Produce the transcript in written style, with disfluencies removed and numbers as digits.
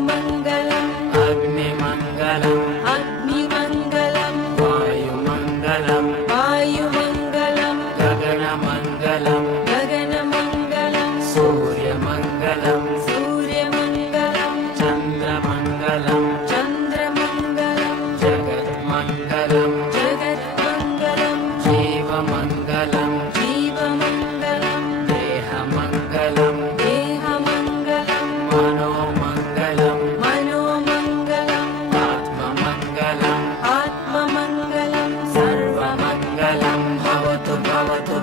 शिवमङ्गलम् अग्निमङ्गलम् अग्निमङ्गलम् वायुमङ्गलम् वायुमङ्गलम् गगनमङ्गलम् गगनमङ्गलम् सूर्यमङ्गलम् सूर्यमङ्गलम् चन्द्रमङ्गलम् चन्द्रमङ्गलम् जगन्मङ्गलम् जगन्मङ्गलम् जीवमङ्गलम् जीवमङ्गलम् देहमङ्गलम् देहमङ्गलम् मनोमङ्गलम् मनोमङ्गलम् आत्ममङ्गलम् आत्ममङ्गलम् सर्वमङ्गलं भवतु भवतु